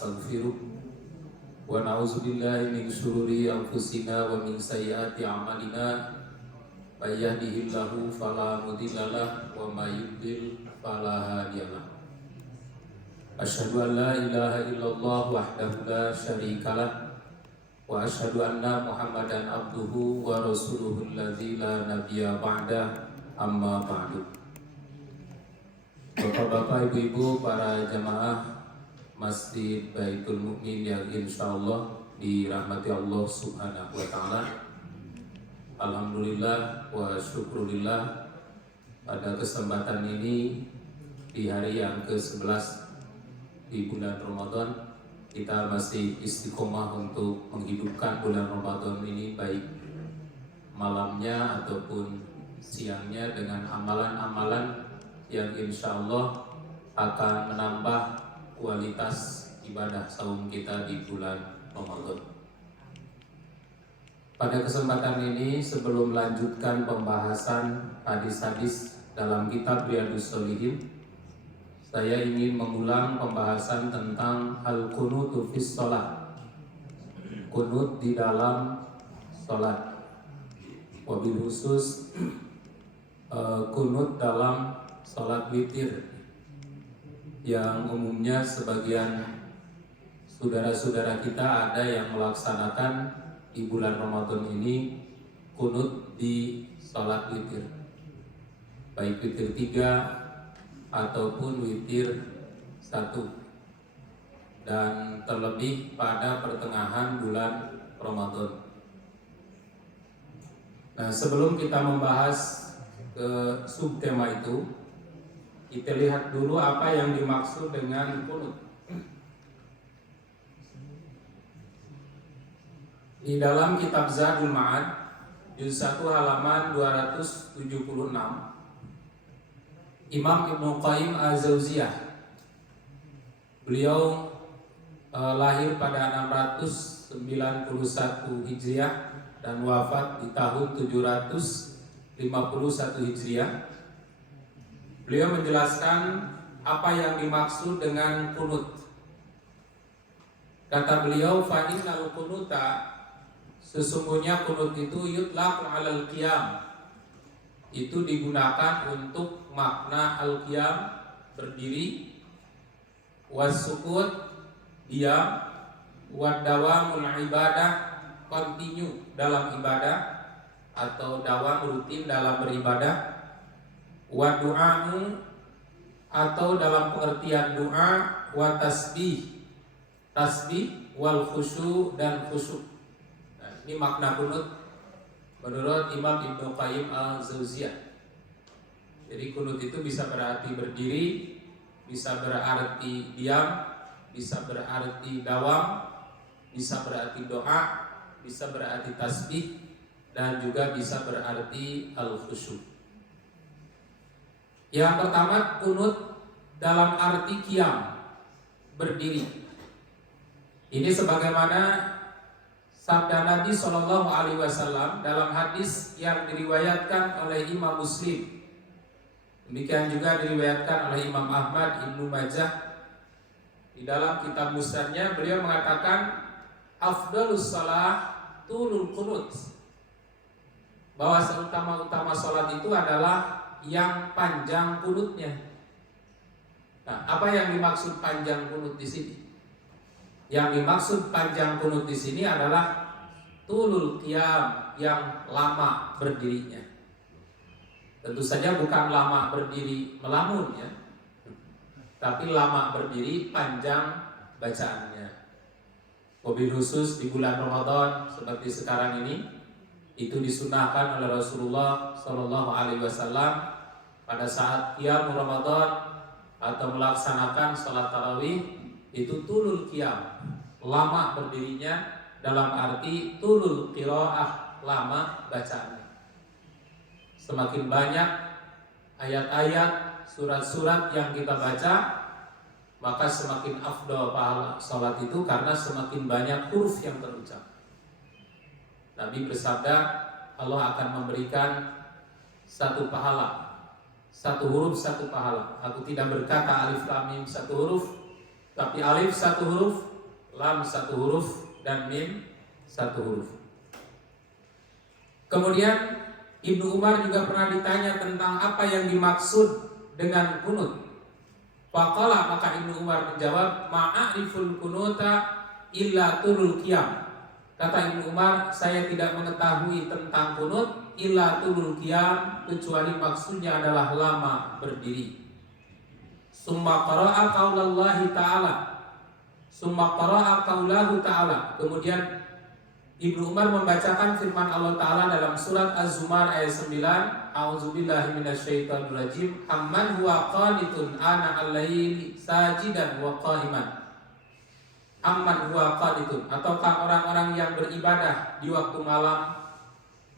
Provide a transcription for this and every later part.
nastaghfiruh wa na'udzu billahi min syururi anfusina wa min sayyiati a'malina may yahdihillahu fala mudhillalah wa may yudlil fala hadiyalah. Asyhadu an la ilaha illallah wahdahu la syarikalah wa asyhadu anna Muhammadan abduhu wa rasuluhul ladzi la nabiyya ba'da, amma ba'du. Bapak-bapak, ibu-ibu, para jamaah Masjid Baitul Mukmin yang insyaallah dirahmati Allah Subhanahu wa taala. Alhamdulillah wa syukurillah, pada kesempatan ini di hari yang ke-11 di bulan Ramadan, kita masih istiqomah untuk menghidupkan bulan Ramadan ini, baik malamnya ataupun siangnya, dengan amalan-amalan yang insya Allah akan menambah kualitas ibadah saum kita di bulan Ramadan. Pada kesempatan ini, sebelum melanjutkan pembahasan hadis-hadis dalam kitab Riyadhus Shalihin, saya ingin mengulang pembahasan tentang al-qunutu fis shalah, kunut di dalam sholat, wabil khusus kunut dalam sholat witir, yang umumnya sebagian saudara-saudara kita ada yang melaksanakan di bulan Ramadan ini kunut di sholat witir, baik witir 3 ataupun witir 1, dan terlebih pada pertengahan bulan Ramadan. Nah, sebelum kita membahas ke subtema itu, kita lihat dulu apa yang dimaksud dengan kunut. Di dalam kitab Zadul Ma'ad juz 1 halaman 276, Imam Ibnu Qayyim al-Jauziyah, beliau lahir pada 691 Hijriah dan wafat di tahun 751 Hijriah. Beliau menjelaskan apa yang dimaksud dengan kunut. Kata beliau, fa innal kunuta, sesungguhnya kunut itu yutlaq 'alal qiyam, itu digunakan untuk makna al-qiyam, berdiri, was-sukut, diam, wad-dawamul ibadah, continue dalam ibadah atau dawam, rutin dalam beribadah, wa-du'a'u, atau dalam pengertian doa, wa tasbih, tasbih, wal khusyu, dan khusyuk. Nah, ini makna kunut menurut Imam Ibnu Qayyim al-Jauziyah. Jadi kunut itu bisa berarti berdiri, bisa berarti diam, bisa berarti dawam, bisa berarti doa, bisa berarti tasbih, dan juga bisa berarti al-khusyuk. Yang pertama, kunut dalam arti qiyam, berdiri. Ini sebagaimana sabda Nabi SAW dalam hadis yang diriwayatkan oleh Imam Muslim. Demikian juga diriwayatkan oleh Imam Ahmad, Ibnu Majah. Di dalam kitab Musnadnya beliau mengatakan afdhalus shalah tulul qunut, bahwa seutama-utama salat itu adalah yang panjang kunutnya. Nah, apa yang dimaksud panjang kunut di sini? Yang dimaksud panjang kunut di sini adalah tulul qiyam, yang lama berdirinya. Tentu saja bukan lama berdiri melamun, ya, tapi lama berdiri, panjang bacaannya. Wabil khusus di bulan Ramadan seperti sekarang ini, itu disunahkan oleh Rasulullah SAW pada saat qiyam Ramadan atau melaksanakan salat tarawih, itu tulul qiyam, lama berdirinya, dalam arti tulul qiraah, lama bacaannya. Semakin banyak ayat-ayat, surat-surat yang kita baca, maka semakin afdal pahala salat itu, karena semakin banyak huruf yang terucap. Nabi bersabda, Allah akan memberikan satu pahala, satu huruf satu pahala. Aku tidak berkata alif lam mim satu huruf, tapi alif satu huruf, lam satu huruf, dan mim satu huruf. Kemudian Ibnu Umar juga pernah ditanya tentang apa yang dimaksud dengan kunut. Faqala, maka Ibnu Umar menjawab, ma'ariful kunuta illa turul qiyam. Kata Ibnu Umar, saya tidak mengetahui tentang kunut illa turul qiyam, kecuali maksudnya adalah lama berdiri. Summa qara'a qaulallahi ta'ala. Summa qara'a qaulahu ta'ala. Kemudian Ibnu Umar membacakan firman Allah Ta'ala dalam surat Az-Zumar ayat 9. A'udzubillahi minasyaitonir rajim. Amman huwa qanitun ana al-laili sajidan wa qa'iman. Amman huwa qanitun, ataukah orang-orang yang beribadah di waktu malam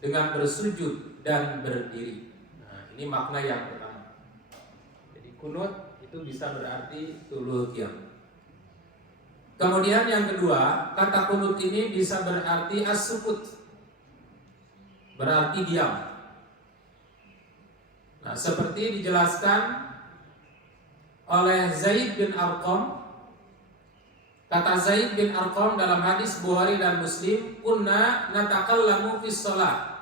dengan bersujud dan berdiri. Nah, ini makna yang pertama. Jadi kunut itu bisa berarti tulul qiyam. Kemudian yang kedua, kata kunut ini bisa berarti as-sukut, berarti diam. Nah, seperti dijelaskan oleh Zaid bin Arqam. Kata Zaid bin Arqam dalam hadis Bukhari dan Muslim, kunna natakallamu fis shalah.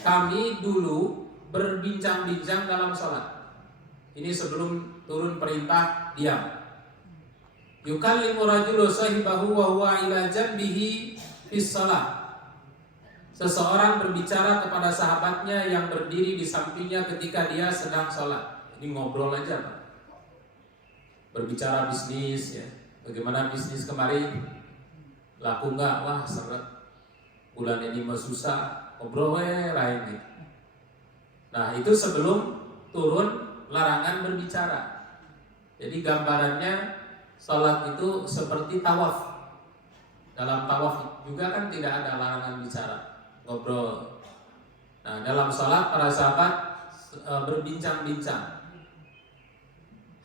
Kami dulu berbincang-bincang dalam salat. Ini sebelum turun perintah diam. Yukallimu rajulu sahibahu wa huwa ila janbihi fis shalah. Seseorang berbicara kepada sahabatnya yang berdiri di sampingnya ketika dia sedang sholat. Ini ngobrol aja, Pak. Berbicara bisnis ya. Bagaimana bisnis kemarin? Laku nggak? Wah, seret. Bulan ini mah susah. Ngobrol lain gitu. Nah, itu sebelum turun larangan berbicara. Jadi gambarannya sholat itu seperti tawaf. Dalam tawaf juga kan tidak ada larangan bicara, ngobrol. Nah, dalam sholat para sahabat berbincang-bincang.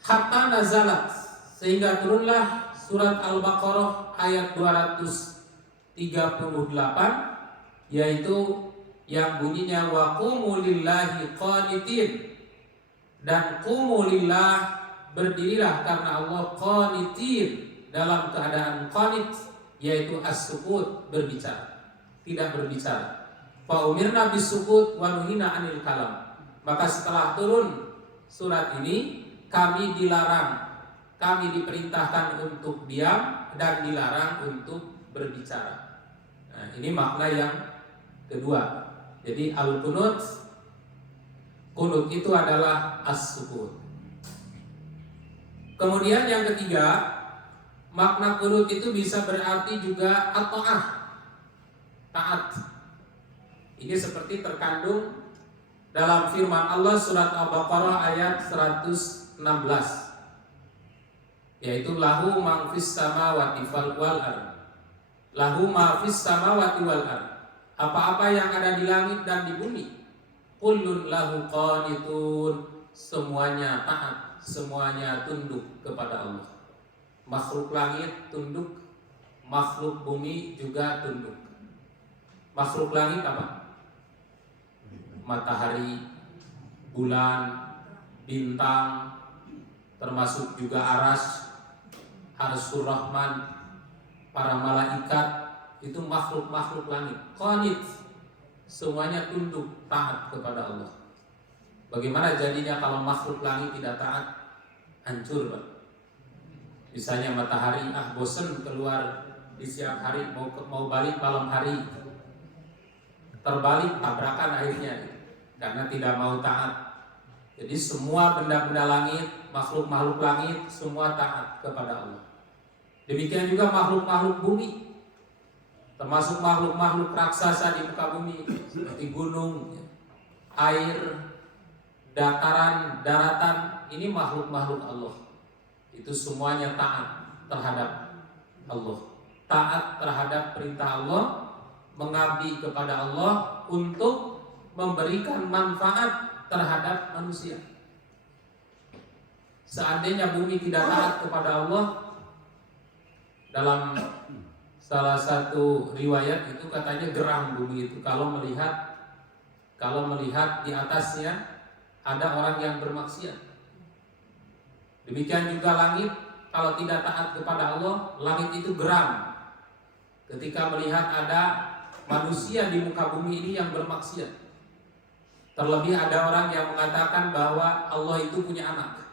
Hatta nazalat, sehingga turunlah surat Al-Baqarah ayat 238, yaitu yang bunyinya wa qumu lillahi qanitin. Dan qumu lillah, berdirilah karena Allah, qanitin, dalam keadaan qanit, yaitu as-sukut, berbicara, tidak berbicara. Fa umirna bis-sukut wa nuhina 'anil kalam. Maka setelah turun surat ini, kami dilarang, kami diperintahkan untuk diam dan dilarang untuk berbicara. Nah, ini makna yang kedua. Jadi al-qunut, kunut itu adalah as-sukut. Kemudian yang ketiga, makna kunut itu bisa berarti juga at-ta'ah, taat. Ini seperti terkandung dalam firman Allah surat Al-Baqarah ayat 116, yaitu lahu ma fis samawati wal ardh. Lahu ma fis samawati wal ardh. Apa-apa yang ada di langit dan di bumi, kullun lahu qanitun, semuanya taat, semuanya tunduk kepada Allah. Makhluk langit tunduk, makhluk bumi juga tunduk. Makhluk langit apa? Matahari, bulan, bintang, termasuk juga Arsyur Rahman, para malaikat, itu makhluk-makhluk langit. Qanit, semuanya tunduk, taat kepada Allah. Bagaimana jadinya kalau makhluk langit tidak taat? Hancur, Pak. Misalnya matahari, bosen keluar di siang hari, mau balik malam hari, terbalik, tabrakan akhirnya, karena tidak mau taat. Jadi semua benda-benda langit, makhluk-makhluk langit, semua taat kepada Allah. Demikian juga makhluk-makhluk bumi, termasuk makhluk-makhluk raksasa di muka bumi, seperti gunung, air, dataran, daratan. Ini makhluk-makhluk Allah. Itu semuanya taat terhadap Allah, taat terhadap perintah Allah, mengabdi kepada Allah untuk memberikan manfaat terhadap manusia. Seandainya bumi tidak taat kepada Allah, dalam salah satu riwayat itu katanya geram bumi itu kalau melihat di atasnya ada orang yang bermaksiat. Demikian juga langit, kalau tidak taat kepada Allah, langit itu geram ketika melihat ada manusia di muka bumi ini yang bermaksiat. Terlebih ada orang yang mengatakan bahwa Allah itu punya anak.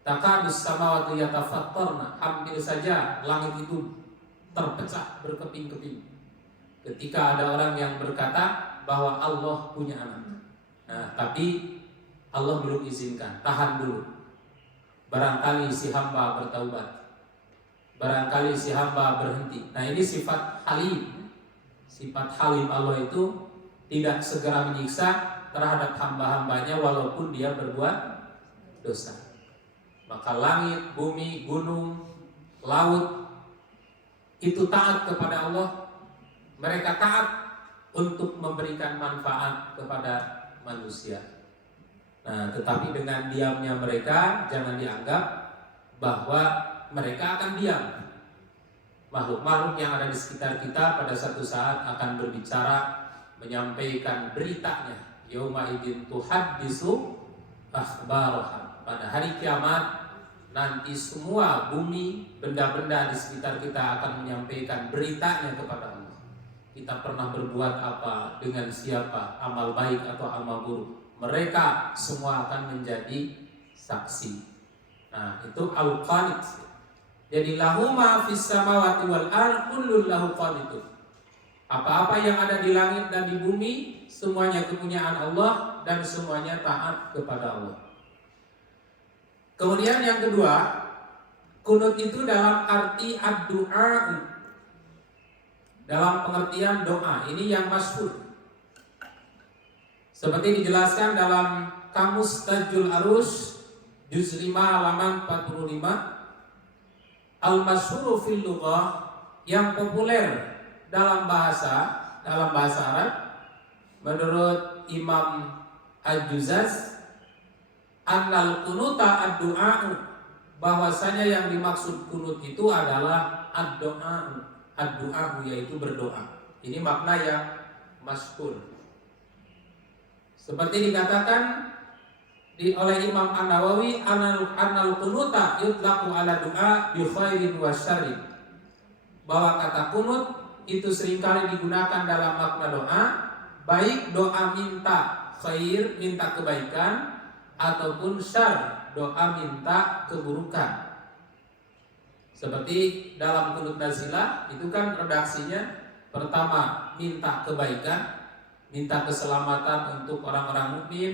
Takadus samawati yatafattarna, hampir saja langit itu terpecah berkeping-keping ketika ada orang yang berkata bahwa Allah punya anak. Nah, tapi Allah belum izinkan, tahan dulu. Barangkali si hamba bertaubat, barangkali si hamba berhenti. Nah, ini sifat halim. Sifat halim Allah itu tidak segera menyiksa terhadap hamba-hambanya walaupun dia berbuat dosa. Maka langit, bumi, gunung, laut itu taat kepada Allah. Mereka taat untuk memberikan manfaat kepada manusia. Nah, tetapi dengan diamnya mereka jangan dianggap bahwa mereka akan diam. Makhluk-makhluk yang ada di sekitar kita pada satu saat akan berbicara, menyampaikan beritanya. Yauma idzin tuhaddisu akhbaraha. Pada hari kiamat nanti semua bumi, benda-benda di sekitar kita akan menyampaikan beritanya kepada Allah. Kita pernah berbuat apa, dengan siapa, amal baik atau amal buruk. Mereka semua akan menjadi saksi. Nah, itu al-qanit. Jadi lahu ma fis samawati wal ardh kullun lahu qanitun. Apa-apa yang ada di langit dan di bumi semuanya kepunyaan Allah dan semuanya taat kepada Allah. Kemudian yang kedua, kunut itu dalam arti ad-du'a, dalam pengertian doa. Ini yang masyhur. Seperti dijelaskan dalam Kamus Tajul Arus juz 5 halaman 45, al-masyhuru fil lughah, yang populer dalam bahasa Arab menurut Imam Al-Juzaz, annal kunuta ad-du'a, bahwasanya yang dimaksud kunut itu adalah ad-du'a, yaitu berdoa. Ini makna yang masyhur. Seperti dikatakan oleh Imam An-Nawawi, annal kunuta yutlaqu ala du'a bi khairin wa syarrin, bahwa kata kunut itu seringkali digunakan dalam makna doa, baik doa minta khair, minta kebaikan, ataupun syar, doa minta keburukan. Seperti dalam kunut nazilah itu kan redaksinya, pertama minta kebaikan, minta keselamatan untuk orang-orang mukmin,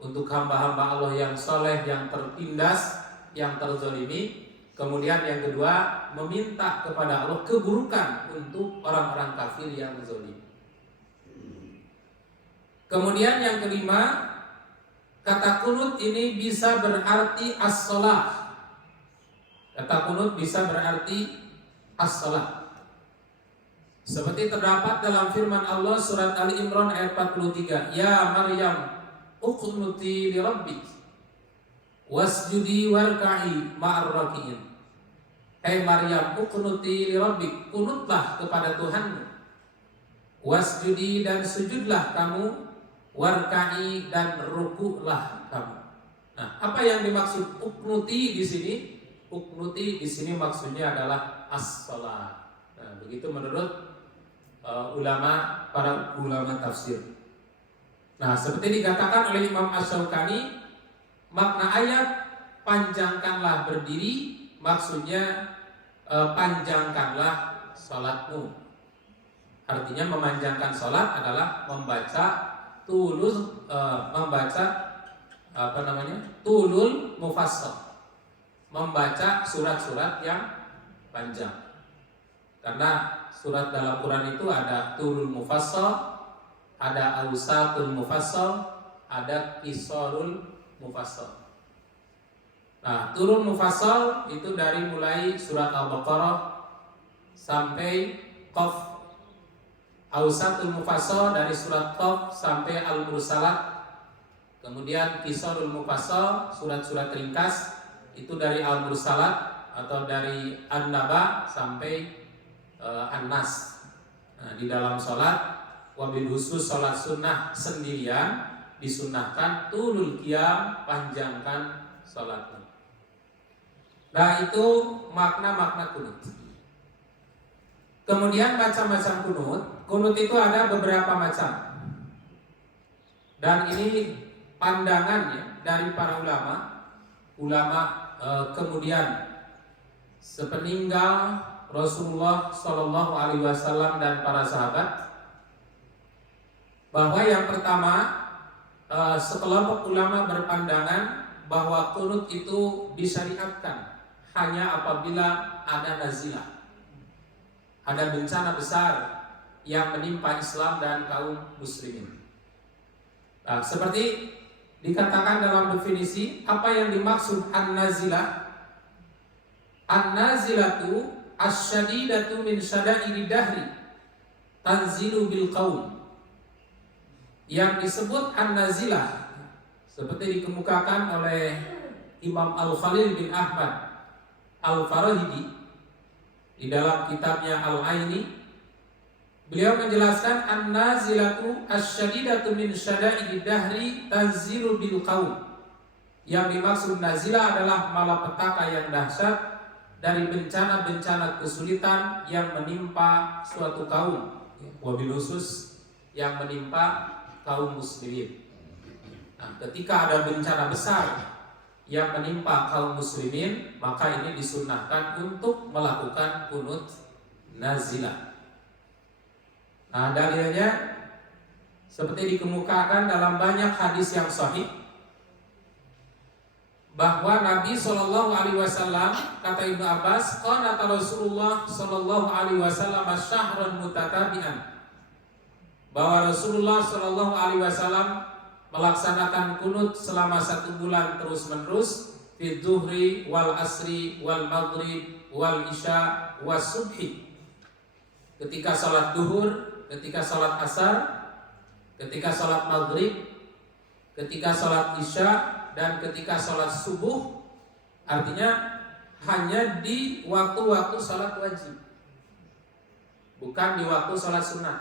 untuk hamba-hamba Allah yang soleh, yang tertindas, yang terzolimi. Kemudian yang kedua, meminta kepada Allah keburukan untuk orang-orang kafir yang zalim. Kemudian yang kelima, kata kunut ini bisa berarti as-shalah. Kata kunut bisa berarti as-shalah. Seperti terdapat dalam firman Allah surat Ali Imran ayat 43, ya Maryam uqnuti li rabbik wasjudi warka'i ma'ar raki'in. Hai Maryam, uqnuti li rabbik, kunutlah kepada Tuhanmu, wasjudi, dan sujudlah kamu, warka'i, dan rukuklah kamu. Nah, apa yang dimaksud uqnuti di sini? Uqnuti di sini maksudnya adalah as-shalah. Nah, begitu menurut para ulama tafsir. Nah, seperti dikatakan oleh Imam Asy-Syaukani, makna ayat panjangkanlah berdiri maksudnya panjangkanlah salatmu. Artinya memanjangkan salat adalah membaca tulul mufassal, membaca surat-surat yang panjang. Karena surat dalam Quran itu ada tulul mufassal, ada awsatul mufassal, ada qisarul mufassal. Nah, tulul mufassal itu dari mulai surat Al-Baqarah sampai Qaf. Awsatul mufassal dari surat Qaf sampai Al-Mursalat. Kemudian qisarul mufassal, surat-surat ringkas, itu dari Al-Mursalat atau dari An-Naba sampai An-Nas. Nah, di dalam sholat, wabil khusus sholat sunnah sendirian, disunnahkan tulul qiyam, panjangkan sholatnya. Nah, itu makna-makna kunut. Kemudian macam-macam kunut. Kunut itu ada beberapa macam. Dan ini pandangannya dari para ulama kemudian sepeninggal Rasulullah Shallallahu Alaihi Wasallam dan para sahabat, bahwa yang pertama sekelompok ulama berpandangan bahwa kunut itu disyariatkan hanya apabila ada nazilah, ada bencana besar yang menimpa Islam dan kaum muslimin. Nah, seperti dikatakan dalam definisi, apa yang dimaksud an-nazilah? An-nazilatu asyadidatu min syada'iri dahri tanzilu bil qaum. Yang disebut an-nazilah seperti dikemukakan oleh Imam Al-Khalil bin Ahmad Al-Farahidi di dalam kitabnya Al-Aini. Beliau menjelaskan an-nazilatu asyadidatu min syada'iri dahri tanzilu bil qaum. Yang dimaksud nazilah adalah malapetaka yang dahsyat dari bencana-bencana kesulitan yang menimpa suatu kaum, wabil khusus yang menimpa kaum muslimin. Nah, ketika ada bencana besar yang menimpa kaum muslimin, maka ini disunnahkan untuk melakukan kunut nazilah. Nah, dalilnya seperti dikemukakan dalam banyak hadis yang sahih, bahwa Nabi Shallallahu Alaihi Wasallam, kata Ibnu Abbas, qanata Rasulullah Shallallahu Alaihi Wasallam syahran mutatabi'an, bahwa Rasulullah Shallallahu Alaihi Wasallam melaksanakan kunut selama 1 bulan terus menerus, fi dhuhri wal asri wal maghrib wal isya was subhi, ketika salat duhur, ketika salat asar, ketika salat maghrib, ketika salat isya, dan ketika salat subuh. Artinya hanya di waktu-waktu salat wajib, bukan di waktu salat sunnah.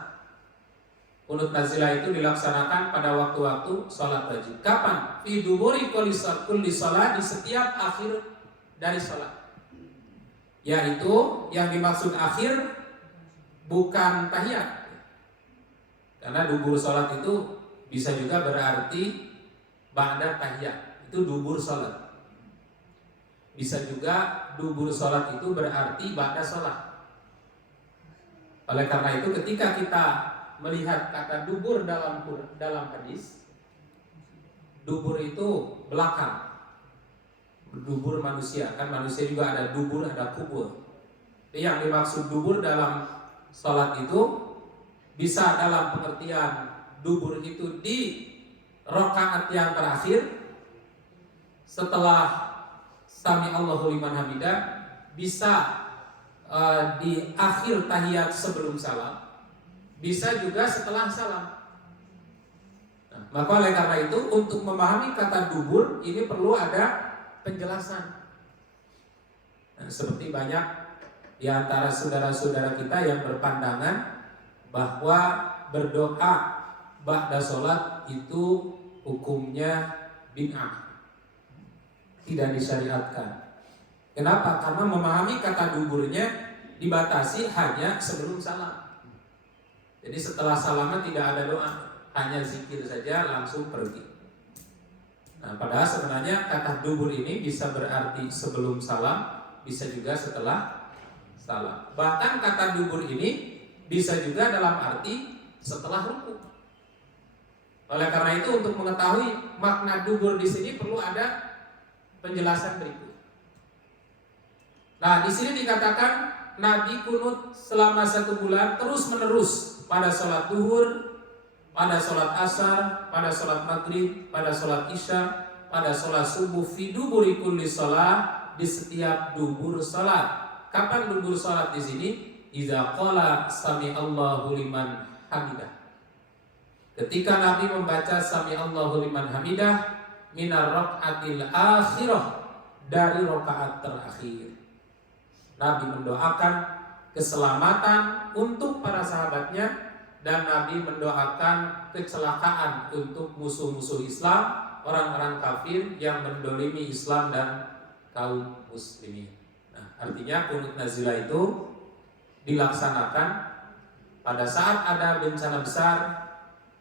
Kunut nazilah itu dilaksanakan pada waktu-waktu salat wajib. Kapan? Fi duburi kulli salat, di setiap akhir dari salat. Yaitu yang dimaksud akhir bukan tahiyat. Karena dubur salat itu bisa juga berarti ba'da tahiyat, itu dubur salat. Bisa juga dubur salat itu berarti ba'da salat. Oleh karena itu ketika kita melihat kata dubur dalam hadis, dubur itu belakang, dubur manusia, kan manusia juga ada dubur, ada kubur. Yang dimaksud dubur dalam salat itu bisa dalam pengertian dubur itu di rakaat yang terakhir setelah sami Allahu liman hamidah, bisa di akhir tahiyat sebelum salam, bisa juga setelah salam. Nah, maka oleh karena itu untuk memahami kata dubur ini perlu ada penjelasan. Nah, seperti banyak di antara saudara-saudara kita yang berpandangan bahwa berdoa ba'da sholat itu hukumnya bid'ah, tidak disyariatkan. Kenapa? Karena memahami kata duburnya dibatasi hanya sebelum salam. Jadi setelah salaman tidak ada doa, hanya zikir saja langsung pergi. Nah, padahal sebenarnya kata dubur ini bisa berarti sebelum salam, bisa juga setelah salam. Bahkan kata dubur ini bisa juga dalam arti setelah rukuk. Oleh karena itu untuk mengetahui makna dubur di sini perlu ada penjelasan berikut. Nah, di sini dikatakan Nabi kunut selama 1 bulan terus menerus pada sholat duhur, pada sholat asar, pada sholat maghrib, pada sholat isya, pada sholat subuh, fi duburi kulli sholat, di setiap dubur sholat. Kapan dubur sholat di sini? Idza qala sami Allahu liman hamidah. Ketika Nabi membaca sami Allahu liman hamidah minar rakaatil akhirah, dari rakaat terakhir. Nabi mendoakan keselamatan untuk para sahabatnya, dan Nabi mendoakan kecelakaan untuk musuh-musuh Islam, orang-orang kafir yang mendolimi Islam dan kaum muslimin. Nah, artinya kunut nazilah itu dilaksanakan pada saat ada bencana besar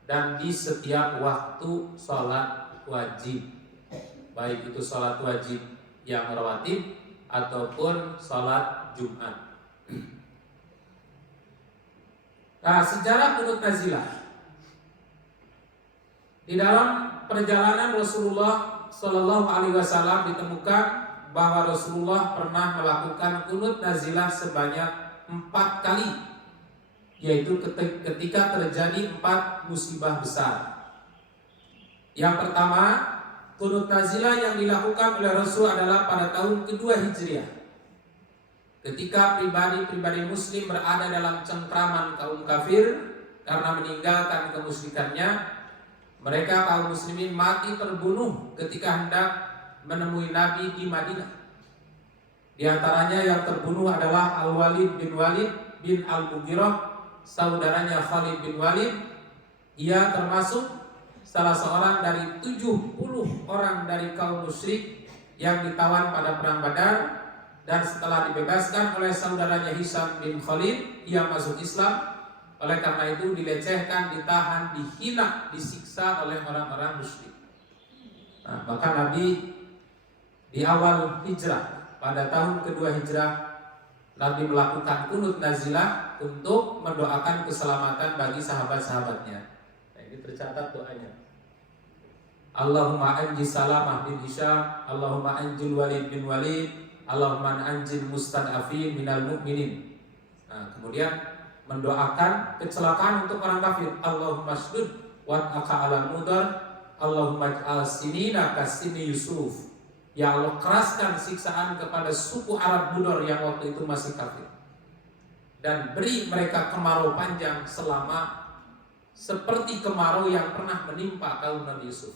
dan di setiap waktu sholat wajib, baik itu sholat wajib yang rawatib ataupun sholat Jumat. Nah, sejarah kunut nazilah di dalam perjalanan Rasulullah Shallallahu Alaihi Wasallam ditemukan bahwa Rasulullah pernah melakukan kunut nazilah sebanyak 4 kali, yaitu ketika terjadi 4 musibah besar. Yang pertama, kunut nazilah yang dilakukan oleh Rasul adalah pada tahun kedua Hijriah, ketika pribadi-pribadi muslim berada dalam cengkraman kaum kafir karena meninggalkan kemusyrikannya. Mereka kaum muslimin mati terbunuh ketika hendak menemui Nabi di Madinah. Di antaranya yang terbunuh adalah Al-Walid bin Walid bin Al-Mughirah, saudaranya Khalid bin Walid. Ia termasuk salah seorang dari 70 orang dari kaum musyrik yang ditawan pada perang Badar. Dan setelah dibebaskan oleh saudaranya Hisham bin Khalid, ia masuk Islam. Oleh karena itu dilecehkan, ditahan, dihina, disiksa oleh orang-orang musyrik. Nah, maka Nabi di awal hijrah, pada tahun kedua hijrah, Nabi melakukan kunut nazilah untuk mendoakan keselamatan bagi sahabat-sahabatnya. Nah, ini tercatat doanya. Allahumma anji Salamah bin Hisham, Allahumma anjil Walid bin Walid, Allahumma anjil mustad'afin minal mu'minin. Nah, kemudian mendoakan kecelakaan untuk orang kafir. Allahumma shdud wat'aka ala mudar, Allahumma ij'al sinina kasini Yusuf. Ya Allah, keraskan siksaan kepada suku Arab Mudar yang waktu itu masih kafir, dan beri mereka kemarau panjang selama seperti kemarau yang pernah menimpa kaum Nabi Yusuf.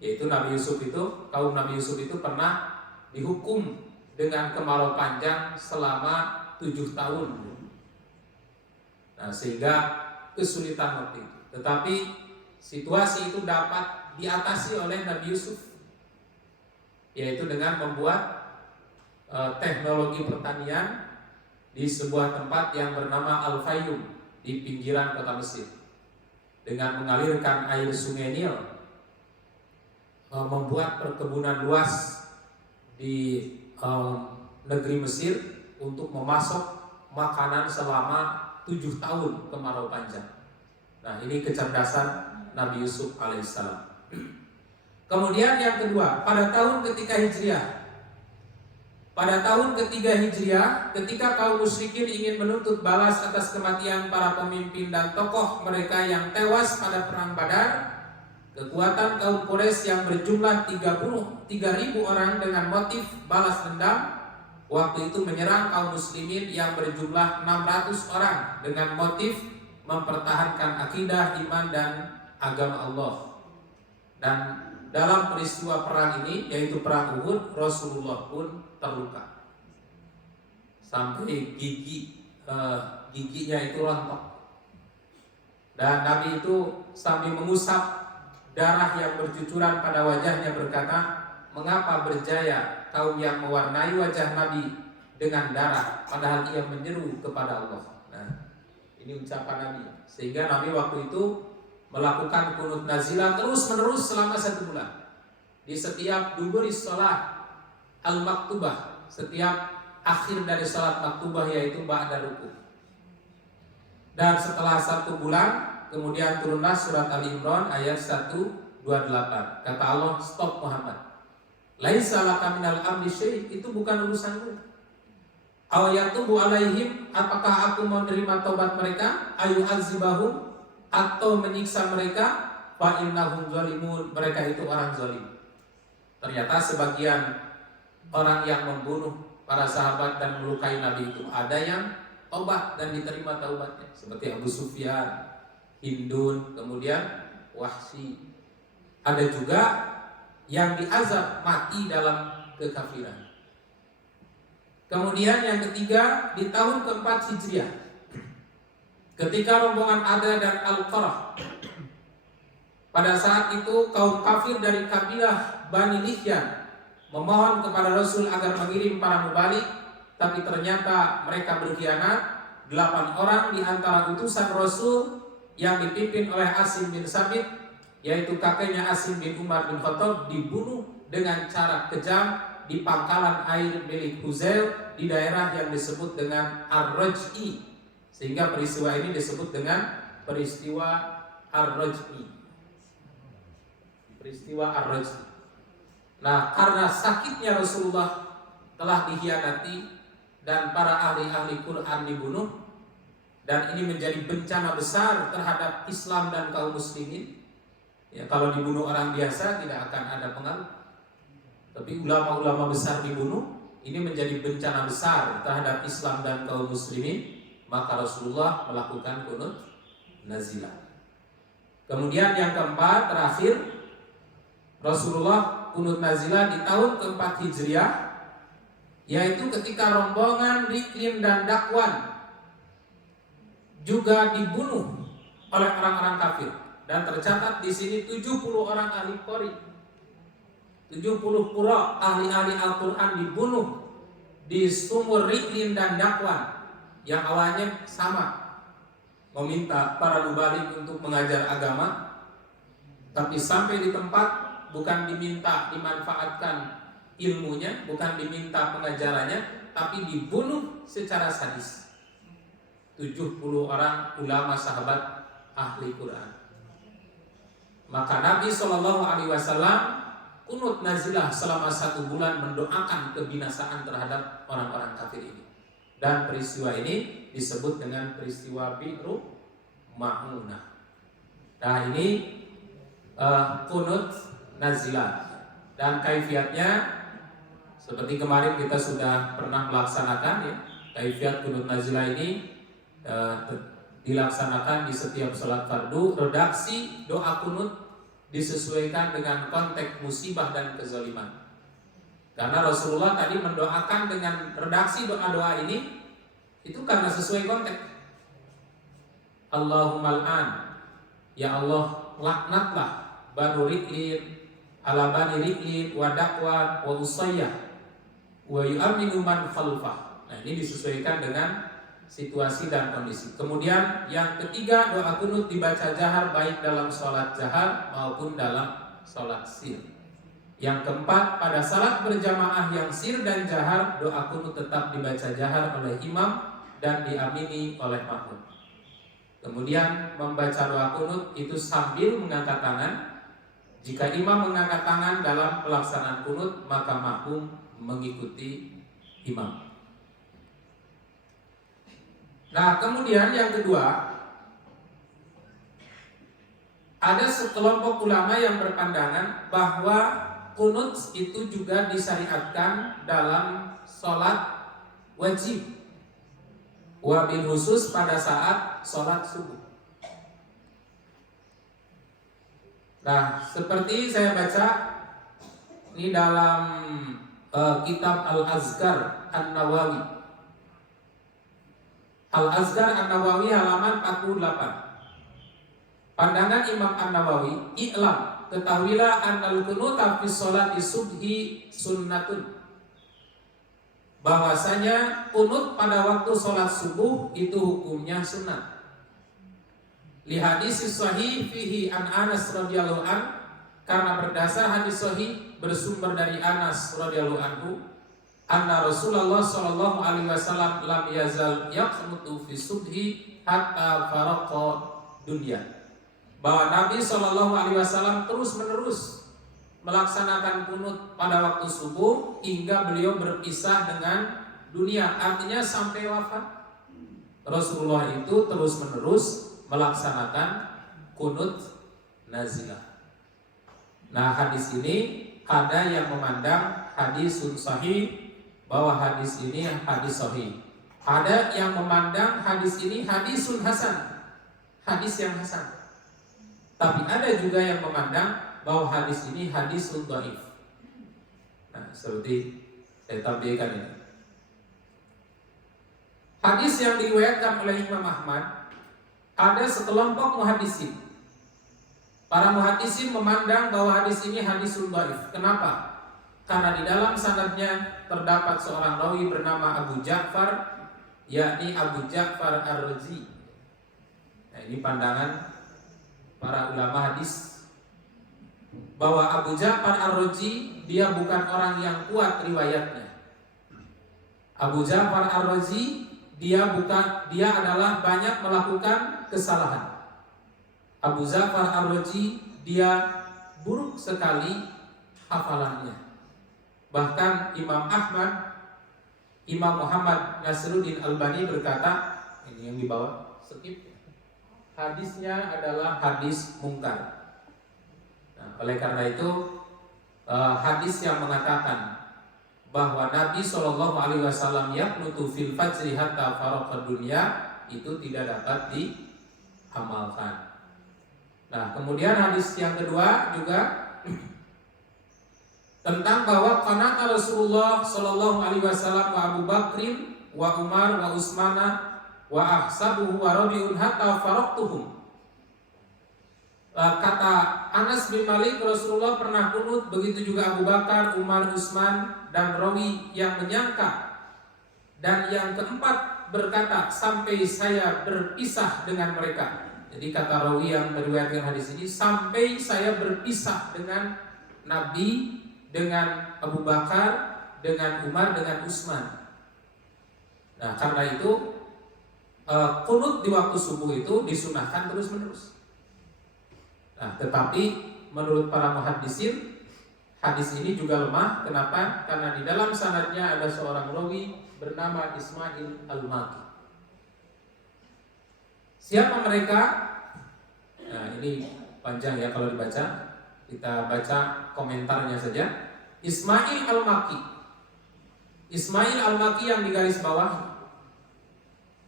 Yaitu kaum Nabi Yusuf itu pernah dihukum dengan kemarau panjang selama 7 tahun. Nah, sehingga kesulitan waktu itu. Tetapi situasi itu dapat diatasi oleh Nabi Yusuf, yaitu dengan membuat teknologi pertanian di sebuah tempat yang bernama Al-Fayyum di pinggiran kota Mesir. Dengan mengalirkan air sungai Nil, membuat perkebunan luas di negeri Mesir untuk memasok makanan selama 7 tahun kemarau panjang. Nah, ini kecerdasan Nabi Yusuf alaihissalam. Kemudian yang kedua, pada tahun ketiga Hijriah, ketika kaum musyrikin ingin menuntut balas atas kematian para pemimpin dan tokoh mereka yang tewas pada perang Badar, kekuatan kaum Quraisy yang berjumlah 33.000 orang dengan motif balas dendam waktu itu menyerang kaum muslimin yang berjumlah 600 orang dengan motif mempertahankan akidah, iman, dan agama Allah. Dan dalam peristiwa perang ini, yaitu perang Uhud, Rasulullah pun terluka sampai giginya itu rontok. Dan Nabi itu sambil mengusap darah yang bercucuran pada wajahnya berkata, mengapa berjaya kaum yang mewarnai wajah Nabi dengan darah padahal ia menyeru kepada Allah. Nah, ini ucapan Nabi. Sehingga Nabi waktu itu melakukan kunut nazilah terus menerus selama 1 bulan. Di setiap duburis sholat al-maktubah, setiap akhir dari sholat maktubah, yaitu ba'da ruku. Dan setelah 1 bulan, kemudian turunlah surat Ali Imran ayat 128. Kata Allah, stop Muhammad. Laisa laka minal amri syai', itu bukan urusanmu. Aw yatubu alaihim, apakah aku mau menerima taubat mereka? Ayu azibahum, atau menyiksa mereka? Fa innahum zalimun, mereka itu orang zalim. Ternyata sebagian orang yang membunuh para sahabat dan melukai Nabi itu ada yang taubat dan diterima taubatnya, seperti Abu Sufyan, Hindun, kemudian Wahsy. Ada juga yang diazab mati dalam kekafiran. Kemudian yang ketiga, di tahun keempat Hijriah, ketika rombongan Ada dan Al-Qarah, pada saat itu kaum kafir dari kabilah Bani Lihyan memohon kepada Rasul agar mengirim para mubalik, tapi ternyata mereka berkhianat. 8 orang di antara utusan Rasul yang dipimpin oleh Asim bin Sabit, yaitu kakeknya Asim bin Umar bin Khattab, dibunuh dengan cara kejam di pangkalan air milik Huzail di daerah yang disebut dengan Ar-Raj'i, sehingga peristiwa ini disebut dengan peristiwa Ar-Raj'i. Peristiwa Ar-Raj'i. Nah, karena sakitnya Rasulullah telah dikhianati dan para ahli-ahli Quran dibunuh, dan ini menjadi bencana besar terhadap Islam dan kaum muslimin. Ya, kalau dibunuh orang biasa tidak akan ada pengaruh, tapi ulama-ulama besar dibunuh, ini menjadi bencana besar terhadap Islam dan kaum muslimin. Maka Rasulullah melakukan qunut nazilah. Kemudian yang keempat, terakhir, Rasulullah qunut nazilah di tahun keempat Hijriah, yaitu ketika rombongan Riklim dan Dakwan juga dibunuh oleh orang-orang kafir. Dan tercatat di sini 70 orang ahli qori, 70 qurra ahli-ahli Al-Quran dibunuh di sumur Riklim dan Dakwan, yang awalnya sama meminta para mubalik untuk mengajar agama, tapi sampai di tempat bukan diminta dimanfaatkan ilmunya, bukan diminta pengajarannya, tapi dibunuh secara sadis. 70 orang ulama sahabat ahli Quran. Maka Nabi SAW qunut nazilah selama 1 bulan mendoakan kebinasaan terhadap orang-orang kafir ini. Dan peristiwa ini disebut dengan peristiwa Bi'ru Ma'unah. Nah, ini qunut nazilah, dan kaifiatnya seperti kemarin kita sudah pernah melaksanakan ya. Kaifiat qunut nazilah ini dilaksanakan di setiap salat fardu. Redaksi doa qunut disesuaikan dengan konteks musibah dan kezaliman. Karena Rasulullah tadi mendoakan dengan redaksi doa-doa ini itu karena sesuai konteks. Allahumma al'an, ya Allah laknatlah Banu Riklim, ala Bani Riklim, wa Dakwan, wa Usayyah, wa yu'aminu man khalfah. Nah, ini disesuaikan dengan situasi dan kondisi. Kemudian yang ketiga, doa qunut dibaca jahar baik dalam sholat jahar maupun dalam sholat sir. Yang keempat, pada salat berjamaah yang sir dan jahar, doa qunut tetap dibaca jahar oleh imam dan diamini oleh makmum. Kemudian membaca doa qunut itu sambil mengangkat tangan. Jika imam mengangkat tangan dalam pelaksanaan qunut, maka makmum mengikuti imam. Nah, kemudian yang kedua, ada sekelompok ulama yang berpandangan bahwa qunut itu juga disyariatkan dalam sholat wajib, wabil khusus pada saat sholat subuh. Nah, seperti saya baca ini dalam kitab Al-Azkar An-Nawawi, Al-Azkar An-Nawawi halaman 48. Pandangan Imam An-Nawawi, i'lam, ketahuilah annal qunuta fi sholati subhi sunnatun, bahwasanya qunut pada waktu sholat subuh itu hukumnya sunnah. Li hadis sahih fihi an Anas radhiyallahu an, karena berdasar hadis sahih bersumber dari Anas radhiyallahu anhu, anna Rasulullah sallallahu alaihi wasallam lam yazal yaqnutu fi subhi hatta faraqa dunya, bahwa Nabi sallallahu alaihi wasallam terus-menerus melaksanakan qunut pada waktu subuh hingga beliau berpisah dengan dunia, artinya sampai wafat. Rasulullah itu terus-menerus melaksanakan qunut nazilah. Nah, hadis ini ada yang memandang hadisun sahih, bahwa hadis ini hadis sahih. Ada yang memandang hadis ini hadisun hasan, hadis yang hasan. Tapi ada juga yang memandang bahwa hadis ini hadisun dhaif. Nah, seperti saya tampilkan ini. Hadis yang diriwayatkan oleh Imam Ahmad, ada sekelompok muhaddisin. Para muhaddisin memandang bahwa hadis ini hadisun dhaif. Kenapa? karena di dalam sanadnya terdapat seorang rawi bernama Abu Ja'far, yakni Abu Ja'far Ar-Razi. Nah, ini pandangan para ulama hadis bahwa Abu Ja'far Ar-Razi dia bukan orang yang kuat riwayatnya. Abu Ja'far Ar-Razi dia adalah banyak melakukan kesalahan. Abu Ja'far Ar-Razi dia buruk sekali hafalannya. Bahkan Imam Ahmad, Imam Muhammad Nasiruddin Albani berkata, ini yang di bawah, skip. Hadisnya adalah hadis mungkar. Nah, oleh karena itu hadis yang mengatakan bahwa Nabi Shallallahu Alaihi Wasallam yaqnutu fil fajri hatta faraqad dunya itu tidak dapat diamalkan. Nah, kemudian hadis yang kedua juga tentang bahwa qanata Rasulullah Shallallahu Alaihi Wasallam wa Abu Bakrin wa Umar wa Utsmana wa ahsabuhu wa Rabi'un hatta faraqtuhum. Kata Anas bin Malik, Rasulullah pernah kunut, begitu juga Abu Bakar, Umar, Utsman dan rawi yang menyangka. Dan yang keempat berkata, sampai saya berpisah dengan mereka. Jadi kata rawi yang meriwayatkan hadis ini, sampai saya berpisah dengan Nabi, dengan Abu Bakar, dengan Umar, dengan Utsman. Nah, karena itu kunut di waktu subuh itu disunahkan terus-menerus. Nah, tetapi menurut para muhaddisin hadis ini juga lemah. Kenapa? Karena di dalam sanadnya ada seorang rawi bernama Ismail Al-Maki. Siapa mereka? Nah, ini panjang ya kalau dibaca. Kita baca komentarnya saja. Ismail Al-Maki. Ismail Al-Maki yang digaris bawah,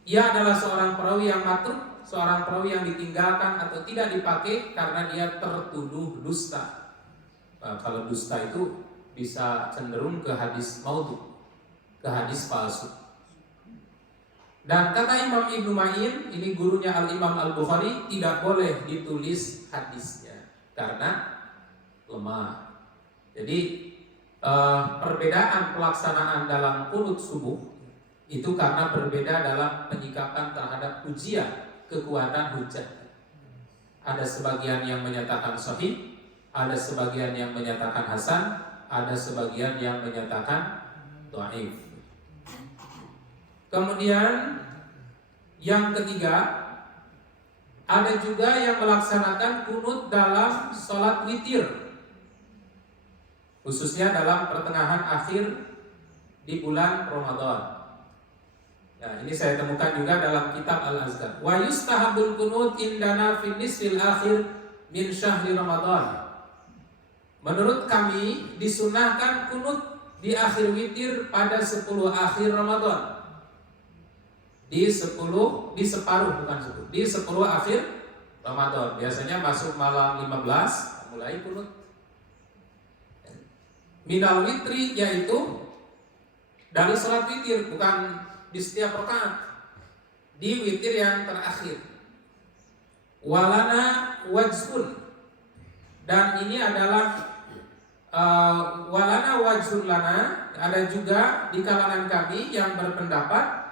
ia adalah seorang perawi yang matruk, seorang perawi yang ditinggalkan atau tidak dipakai karena dia tertuduh dusta. Nah, kalau dusta itu bisa cenderung ke hadis maudhu, ke hadis palsu. Dan kata Imam Ibnu Ma'in, ini gurunya Al-Imam Al-Bukhari, tidak boleh ditulis hadisnya karena lemah. Jadi perbedaan pelaksanaan dalam qunut subuh itu karena berbeda dalam penyikapan terhadap ujian kekuatan hujah. Ada sebagian yang menyatakan sahih, ada sebagian yang menyatakan hasan, ada sebagian yang menyatakan dhaif. Kemudian yang ketiga, ada juga yang melaksanakan qunut dalam sholat witir, khususnya dalam pertengahan akhir di bulan Ramadan. Ya, ini saya temukan juga dalam kitab Al-Azkar. Wa yustahabul qunut indana fi nisfil akhir min syahri Ramadan. Menurut kami disunahkan qunut di akhir witir pada 10 akhir Ramadan. Di separuh bukan 10. Di 10 akhir Ramadan. Biasanya masuk malam 15 mulai qunut. Minal witri yaitu dari salat witir, bukan di setiap rakaat, di witir yang terakhir. Walana wajhun, dan ini adalah walana wajhun lana, ada juga di kalangan kami yang berpendapat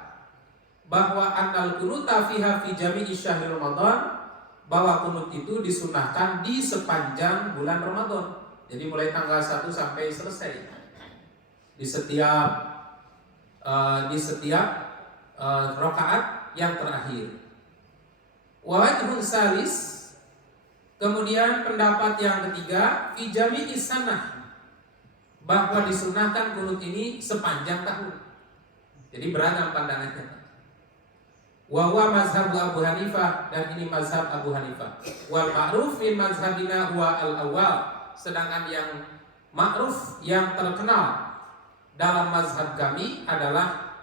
bahwa annal qunuta fiha fi jami'i syahri Ramadan, bahwa qunut itu disunahkan di sepanjang bulan Ramadan. Jadi mulai tanggal 1 sampai selesai. Di setiap rakaat yang terakhir. Wajhun salis, kemudian pendapat yang ketiga, fi jami'i sanah, bahwa disunahkan qunut ini sepanjang tahun. Jadi beragam pandangannya. Wa huwa mazhab Abu Hanifah, dan ini mazhab Abu Hanifah. Wal ma'ruf min mazhabina huwa al-awwal, sedangkan yang ma'ruf, yang terkenal dalam mazhab kami adalah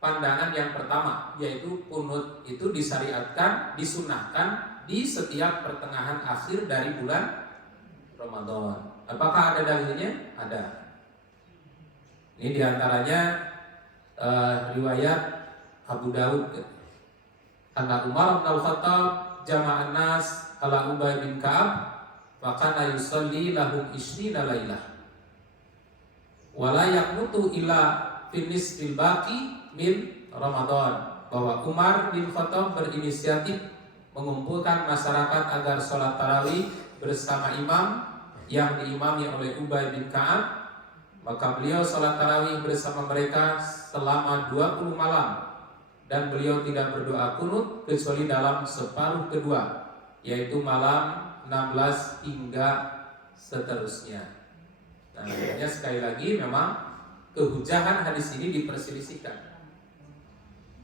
pandangan yang pertama, yaitu qunut itu disyariatkan, disunahkan di setiap pertengahan akhir dari bulan Ramadan. Apakah ada dalilnya? Ada. Ini diantaranya riwayat Abu Daud. Anna Umar bin Al-Khattab jama'an nas ala Ubay bin Ka'ab wa kana yusalli lahum 20 lailah. wala yaqutu ila finis fil baqi min Ramadan, bahwa Umar bin Khattab berinisiatif mengumpulkan masyarakat agar sholat tarawih bersama imam yang diimami oleh Ubay bin Ka'ab. Maka beliau sholat tarawih bersama mereka selama 20 malam, dan beliau tidak berdoa kunut kecuali dalam separuh kedua, yaitu malam 16 hingga seterusnya. Nah, akhirnya sekali lagi memang kehujahan hadis ini diperselisihkan.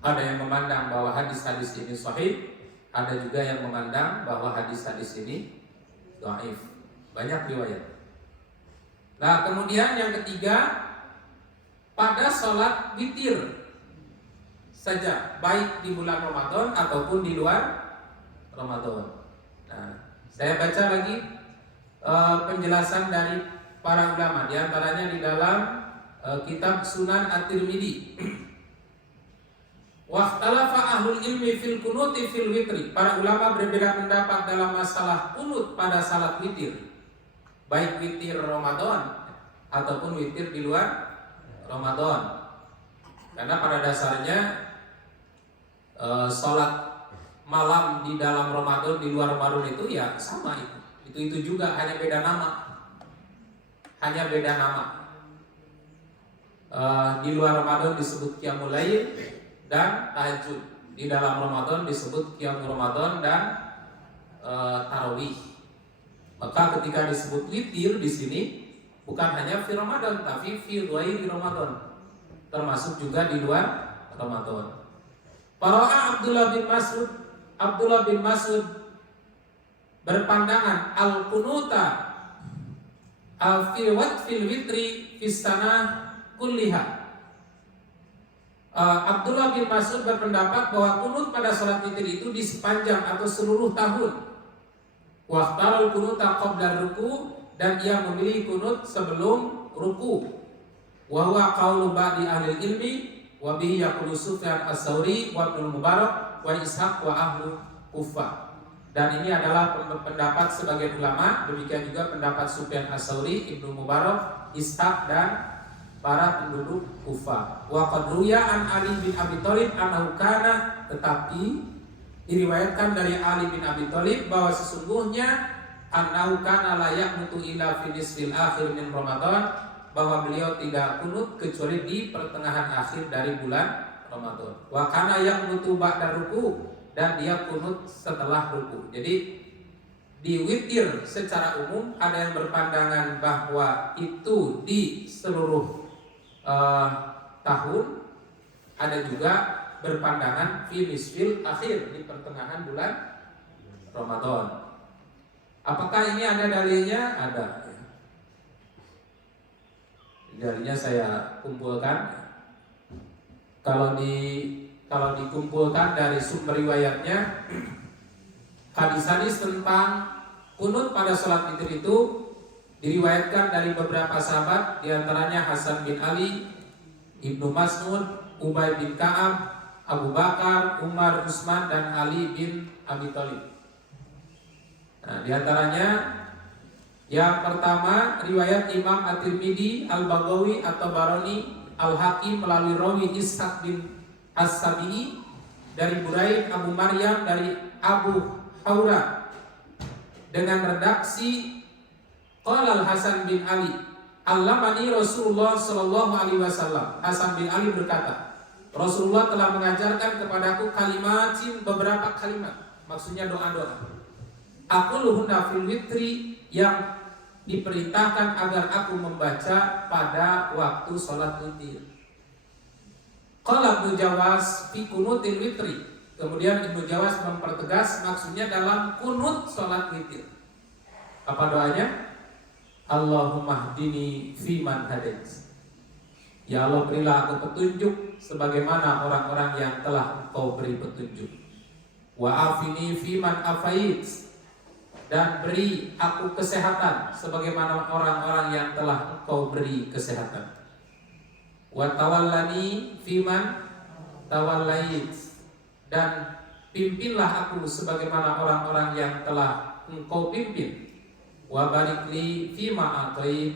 Ada yang memandang bahwa hadis-hadis ini sahih, ada juga yang memandang bahwa hadis-hadis ini dhaif. Banyak riwayat. Nah, kemudian yang ketiga, pada sholat witir saja, baik di bulan Ramadan ataupun di luar Ramadan. Nah, saya baca lagi penjelasan dari para ulama, di antaranya di dalam kitab Sunan At-Tirmidzi. Waqtalafa ahlul ilmi fil kunuti fil witri. Para ulama berbeda pendapat dalam masalah kunut pada salat witir, baik witir Ramadan ataupun witir di luar Ramadan. Karena pada dasarnya salat malam di dalam Ramadan, di luar Ramadan itu ya sama itu juga, hanya beda nama. Di luar Ramadan disebut qiyamul lail dan tahajud, di dalam Ramadan disebut qiyamul Ramadan dan tarawih. Maka ketika disebut witir di sini bukan hanya fi Ramadan, tapi fi ghairi Ramadan, termasuk juga di luar Ramadan. Para Abdullah bin Mas'ud berpandangan al-qunuta fil witri fis sanah kulliha. Abdullah bin Mas'ud berpendapat bahwa kunut pada salat witir itu di sepanjang atau seluruh tahun. Waqtarul kunuta qabla ruku, dan ia memilih kunut sebelum ruku. Wa huwa qaulu ba'di ahli ilmi wa bihi yaqulu Sufyan as-Tsauri wa Ibnu Mubarak wa Ishaq wa ahlu Kufah. Dan ini adalah pendapat sebagian ulama, demikian juga pendapat Sufyan as-Tsauri, Ibnu Mubarak, Ishaq dan para penduduk Kufah. Wa qad ruya an Ali bin Abi Thalib annahu kana, tetapi diriwayatkan dari Ali bin Abi Thalib bahwa sesungguhnya annahu kana la yaqnutu illa fi nisfil akhir min Ramadan, bahwa beliau tidak kunut kecuali di pertengahan akhir dari bulan Ramadan. Wa kana yaqnutu ba'da ruku, dan dia kunut setelah ruku. Jadi di witir secara umum ada yang berpandangan bahwa itu di seluruh tahun, ada juga berpandangan fi nisfil akhir, di pertengahan bulan Ramadan. Apakah ini ada dalilnya? Ada. Dalilnya saya kumpulkan. Kalau dikumpulkan dari sumber riwayatnya, hadis-hadis tentang kunut pada sholat witir itu diriwayatkan dari beberapa sahabat, diantaranya Hasan bin Ali, Ibnu Mas'ud, Ubay bin Ka'ab, Abu Bakar, Umar, Utsman, dan Ali bin Abi Thalib. Nah, diantaranya yang pertama riwayat Imam At-Tirmidzi, Al-Baghawi atau Barani, Al-Hakim melalui rawi Ishaq bin As-Sabi'i dari Buraid Abu Maryam dari Abu Haura dengan redaksi qala Al-Hasan bin Ali allamani Rasulullah sallallahu alaihi wasallam. Hasan bin Ali berkata, Rasulullah telah mengajarkan kepadaku kalimatin, beberapa kalimat, maksudnya doa-doa. Aquluhunna fil witri, yang diperintahkan agar aku membaca pada waktu sholat witir. Qala Ibnu Jawas fi kunutil witri. Kemudian Ibnu Jawas mempertegas maksudnya dalam kunut sholat witir. Apa doanya? Allahumma hdini fiman hadait. Ya Allah, berilah aku petunjuk sebagaimana orang-orang yang telah Engkau beri petunjuk. Wa afini fiman afait, dan beri aku kesehatan sebagaimana orang-orang yang telah Engkau beri kesehatan. Wa tawallani fiman tawallait, dan pimpinlah aku sebagaimana orang-orang yang telah Engkau pimpin. Wa barik li fima atait,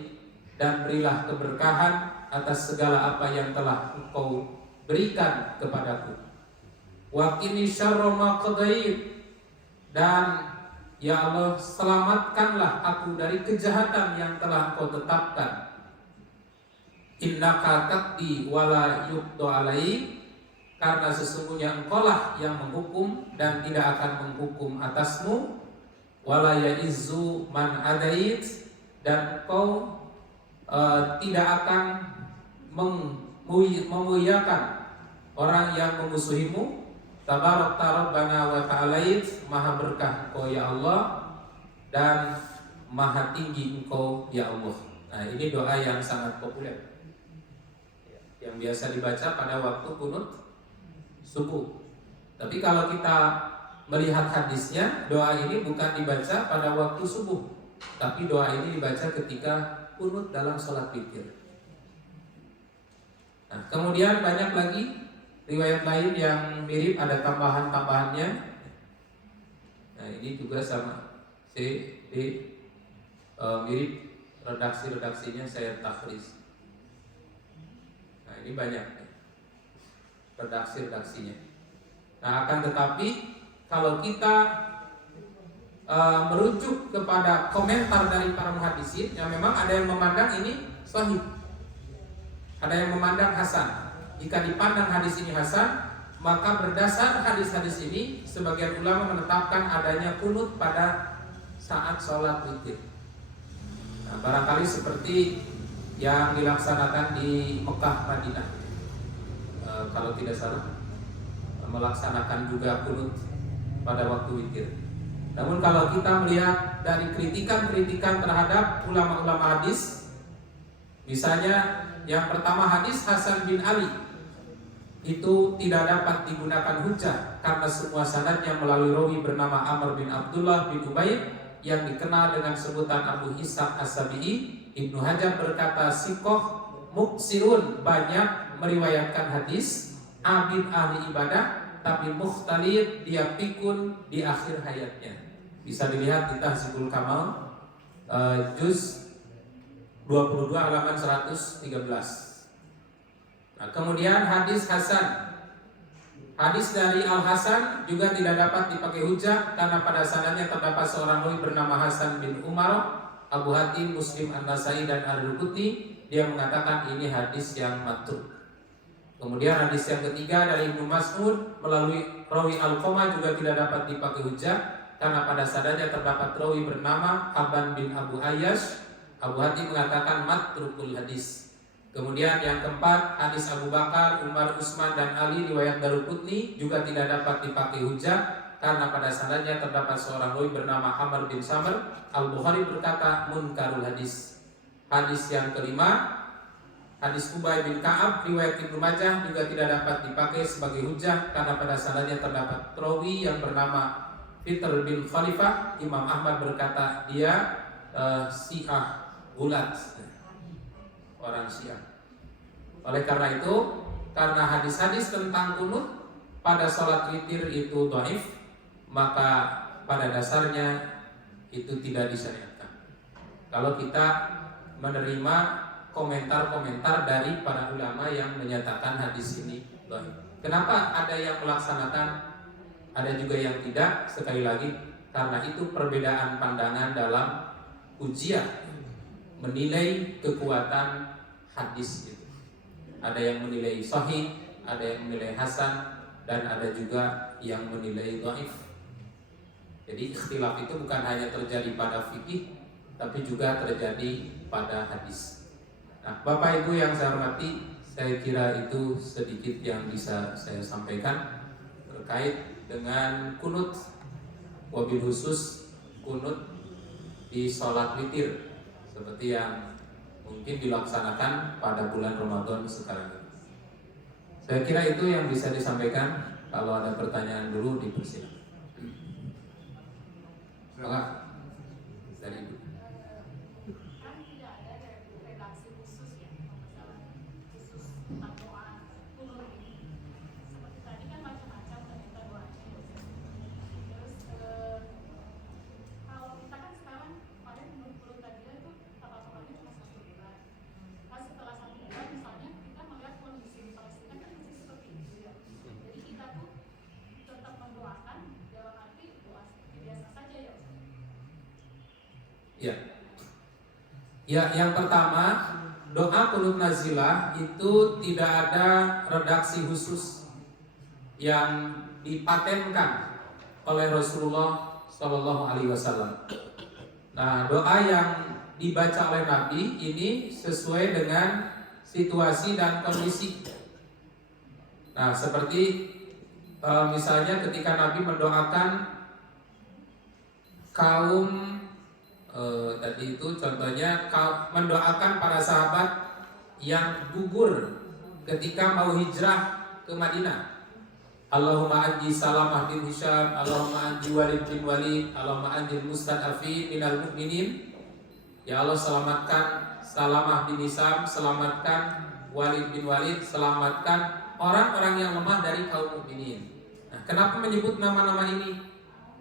dan berilah keberkahan atas segala apa yang telah Engkau berikan kepadaku. Wa qini syarra ma qadait, dan ya Allah, selamatkanlah aku dari kejahatan yang telah Engkau tetapkan. Innaka taqdi wa la yuqda alaik, karena sesungguhnya Engkaulah yang menghukum dan tidak akan menghukum atasmu. Wala ya'izzu man adait, dan Engkau tidak akan memuliakan orang yang memusuhimu. Tabarakta Rabbana wa ta'alait, maha berkah Engkau ya Allah dan maha tinggi Engkau ya Allah. Nah, ini doa yang sangat populer yang biasa dibaca pada waktu kunut subuh. Tapi kalau kita melihat hadisnya, doa ini bukan dibaca pada waktu subuh, tapi doa ini dibaca ketika kunut dalam sholat witir. Nah, kemudian banyak lagi riwayat lain yang mirip, ada tambahan-tambahannya. Nah, ini juga sama C, D, mirip, redaksinya saya takhris. Nah, ini banyak redaksinya. Nah, akan tetapi kalau kita merujuk kepada komentar dari para muhaddisin, yang memang ada yang memandang ini sahih, ada yang memandang hasan. Jika dipandang hadis ini hasan, maka berdasar hadis-hadis ini sebagian ulama menetapkan adanya kunut pada saat sholat witir. Nah, barangkali seperti yang dilaksanakan di Mekah, Madinah, kalau tidak salah, melaksanakan juga kunut pada waktu witir. Namun kalau kita melihat dari kritikan-kritikan terhadap ulama-ulama hadis, misalnya yang pertama, hadis Hasan bin Ali itu tidak dapat digunakan hujah karena semua sanadnya melalui rawi bernama Amr bin Abdullah bin Ubaid yang dikenal dengan sebutan Abu Ishaq As-Sabi'i. Ibnu Hajar berkata, sikoh muksirun, banyak meriwayatkan hadis, abid ahli ibadah, tapi mukhtalid, dia pikun di akhir hayatnya. Bisa dilihat di Tahzibul Kamal juz 22 halaman 113. Nah, kemudian hadis Hasan, hadis dari Al Hasan juga tidak dapat dipakai hujah karena pada sanadnya terdapat seorang rawi bernama Hasan bin Umar. Abu Hatim, Muslim, An-Nasai dan Al-Rukuti, dia mengatakan ini hadis yang matruk. Kemudian hadis yang ketiga dari Ibnu Mas'ud melalui rawi Al-Qamah juga tidak dapat dipakai hujah karena pada sanadnya terdapat rawi bernama Aban bin Abu Ayyash. Abu Hatim mengatakan matrukul hadis. Kemudian yang keempat, hadis Abu Bakar, Umar, Utsman dan Ali riwayat Daruqutni juga tidak dapat dipakai hujah karena pada sanadnya terdapat seorang rawi bernama Amr bin Samr. Al-Bukhari berkata munkarul hadis. Hadis yang kelima, hadis Ubay bin Ka'ab riwayat Ibnu Majah juga tidak dapat dipakai sebagai hujah karena pada sanadnya terdapat rawi yang bernama Fitr bin Khalifah. Imam Ahmad berkata dia Syiah gulat, orang Syiah. Oleh karena itu, karena hadis-hadis tentang kunut pada sholat witir itu dhaif, maka pada dasarnya itu tidak disyariatkan. Kalau kita menerima komentar-komentar dari para ulama yang menyatakan hadis ini dhaif. Kenapa ada yang melaksanakan, ada juga yang tidak? Sekali lagi, karena itu perbedaan pandangan dalam ujian menilai kekuatan hadis itu. Ada yang menilai sahih, ada yang menilai hasan, dan ada juga yang menilai dhaif. Jadi ikhtilaf itu bukan hanya terjadi pada fikih, tapi juga terjadi pada hadis. Nah, Bapak Ibu yang saya hormati, saya kira itu sedikit yang bisa saya sampaikan terkait dengan kunut, wabil khusus kunut di sholat witir seperti yang mungkin dilaksanakan pada bulan Ramadan sekarang ini. Saya kira itu yang bisa disampaikan. Kalau ada pertanyaan dulu dipersilakan. Dari Ibu. Kan tidak ada redaksi khusus ya masalah khusus tentang doa kunut ini. Seperti tadi kan macam-macam ternyata doanya. Terus kalau kita kan sekarang paling menurut tadi itu kata-katanya cuma 1 bulan. Pas setelah 1 bulan misalnya Ya. Ya, yang pertama, doa kunut nazilah itu tidak ada redaksi khusus yang dipatenkan oleh Rasulullah Shallallahu Alaihi Wasallam. Nah, doa yang dibaca oleh Nabi ini sesuai dengan situasi dan kondisi. Nah, seperti misalnya ketika Nabi mendoakan kaum tadi itu contohnya mendoakan para sahabat yang gugur ketika mau hijrah ke Madinah. Allahumma anji Salamah bin Hisham, Allahumma anji Walid bin Walid, Allahumma anji mustad'afin minal mu'minin. Ya Allah, selamatkan Salamah bin Hisham, selamatkan Walid bin Walid, selamatkan orang-orang yang lemah dari kaum mukminin. Nah, kenapa menyebut nama-nama ini?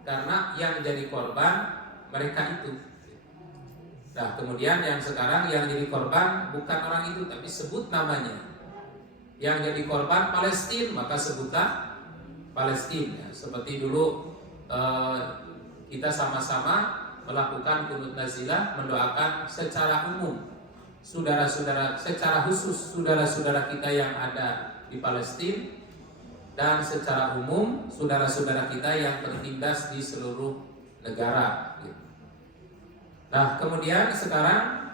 Karena yang jadi korban mereka itu. Nah, kemudian yang sekarang yang jadi korban bukan orang itu, tapi sebut namanya. Yang jadi korban Palestina, maka sebutlah Palestina. Seperti dulu kita sama-sama melakukan kunut nazilah, mendoakan secara umum saudara-saudara, secara khusus saudara-saudara kita yang ada di Palestina, dan secara umum saudara-saudara kita yang tertindas di seluruh negara. Nah, kemudian sekarang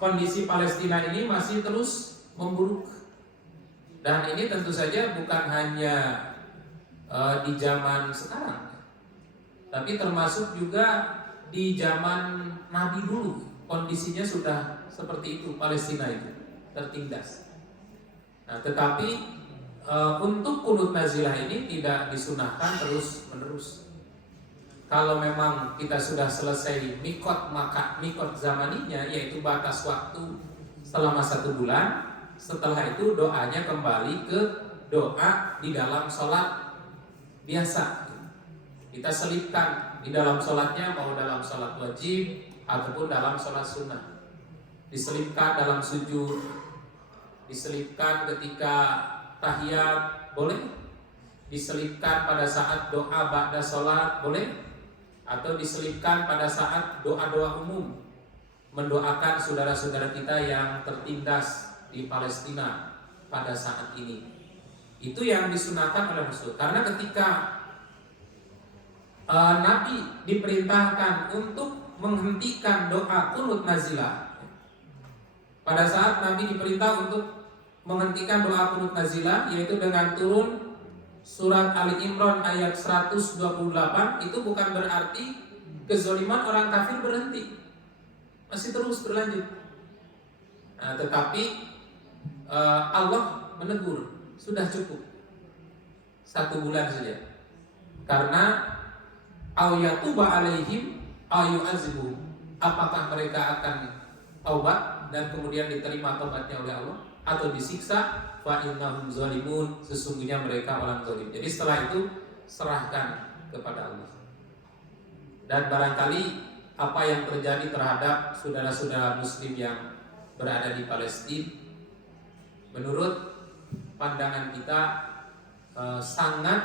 kondisi Palestina ini masih terus memburuk, dan ini tentu saja bukan hanya di zaman sekarang, tapi termasuk juga di zaman Nabi dulu kondisinya sudah seperti itu. Palestina itu tertindas. Nah, tetapi untuk kunut nazilah ini tidak disunahkan terus menerus. Kalau memang kita sudah selesai mikot, maka mikot zamaninya, yaitu batas waktu selama 1 bulan. Setelah itu doanya kembali ke doa di dalam sholat biasa. Kita selipkan di dalam sholatnya, mau dalam sholat wajib ataupun dalam sholat sunnah. Diselipkan dalam sujud, diselipkan ketika tahiyat, boleh. Diselipkan pada saat doa ba'da sholat, boleh. Atau diselipkan pada saat doa-doa umum, mendoakan saudara-saudara kita yang tertindas di Palestina pada saat ini. Itu yang disunahkan oleh Rasul. Karena ketika Nabi diperintahkan untuk menghentikan doa kunut nazilah, pada saat Nabi diperintah untuk menghentikan doa kunut nazilah, yaitu dengan turun surat Ali Imran ayat 128, itu bukan berarti kezaliman orang kafir berhenti, masih terus berlanjut. Nah, tetapi Allah menegur, sudah cukup 1 bulan saja. Karena awyatuba alaihim ayu'azibuhum, apakah mereka akan taubat dan kemudian diterima taubatnya oleh Allah, atau disiksa, fa innahum zalimun, sesungguhnya mereka orang zalim. Jadi setelah itu serahkan kepada Allah. Dan barangkali apa yang terjadi terhadap saudara-saudara muslim yang berada di Palestina, menurut pandangan kita sangat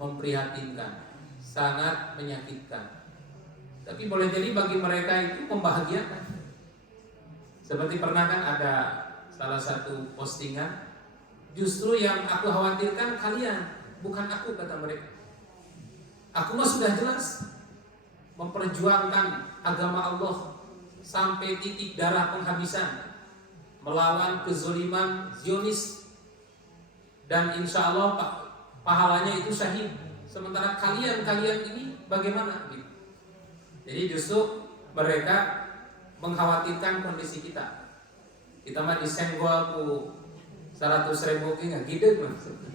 memprihatinkan, sangat menyakitkan. Tapi boleh jadi bagi mereka itu membahagiakan. Seperti pernah kan ada salah satu postingan, justru yang aku khawatirkan kalian, bukan aku, kata mereka. Aku mah sudah jelas memperjuangkan agama Allah sampai titik darah penghabisan, melawan kezaliman Zionis, dan insya Allah pahalanya itu syahid. Sementara kalian ini bagaimana? Jadi justru mereka mengkhawatirkan kondisi kita. Kita mah disenggol ku 100.000 nggak gitu maksudnya.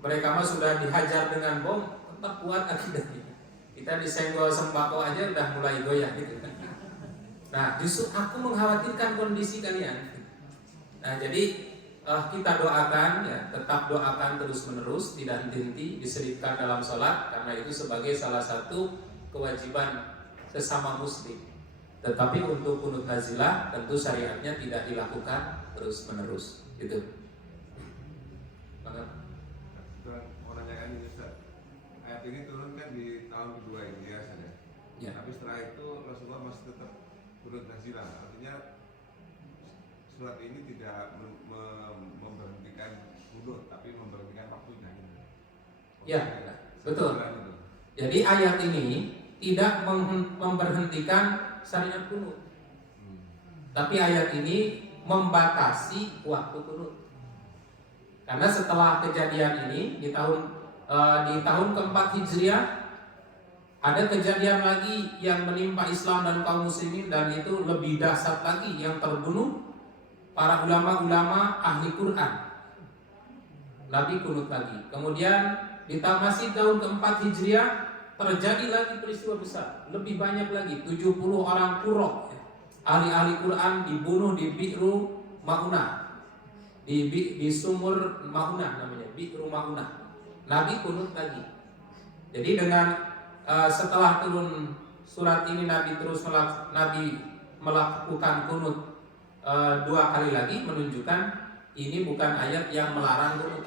Mereka mah sudah dihajar dengan bom, tetap kuat akidahnya. Kita disenggol sembako aja udah mulai goyah gitu kan. Nah, justru aku mengkhawatirkan kondisi kalian. Nah, jadi kita doakan ya, tetap doakan terus menerus, tidak henti-henti, diselipkan dalam sholat, karena itu sebagai salah satu kewajiban sesama muslim. Tetapi untuk kunut nazilah tentu syariatnya tidak dilakukan terus menerus, gitu. Mau nanyakan ini Ustaz, ayat ini turun kan di tahun kedua ini ya, Ya. Tapi setelah itu Rasulullah masih tetap kunut nazilah. Artinya surat ini tidak memberhentikan kunut, tapi memberhentikan waktunya. Ya, betul. Jadi ayat ini tidak memberhentikan syariat kunut, tapi ayat ini membatasi waktu kunut. Karena setelah kejadian ini di tahun keempat Hijriah ada kejadian lagi yang menimpa Islam dan kaum muslimin, dan itu lebih dahsyat lagi, yang terbunuh para ulama-ulama ahli Quran. Nabi kunut lagi. Kemudian masih tahun keempat Hijriah terjadi lagi peristiwa besar, lebih banyak lagi, 70 orang Qurra, ahli-ahli Quran dibunuh di Bi'ru Ma'unah, di sumur Ma'unah namanya, Bi'ru Ma'unah. Nabi kunut lagi. Jadi dengan setelah turun surat ini Nabi melakukan kunut 2 kali lagi, menunjukkan ini bukan ayat yang melarang kunut,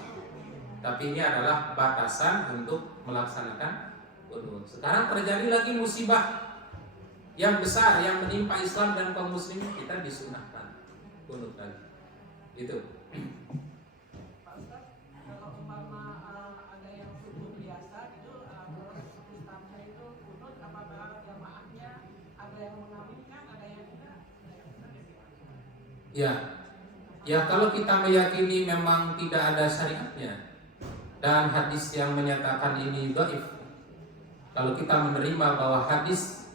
tapi ini adalah batasan untuk melaksanakan kunut. Sekarang terjadi lagi musibah yang besar yang menimpa Islam dan kaum muslimin, kita disunahkan kunut lagi. Itu. Pak Ustaz, kalau umpama ada yang subuh biasa gitu, terus ustaznya itu kunut, apakah jamaahnya ada yang mengaminkan, ada yang tidak? Ya, kalau kita meyakini memang tidak ada syariatnya dan hadis yang menyatakan ini dhaif, kalau kita menerima bahwa hadis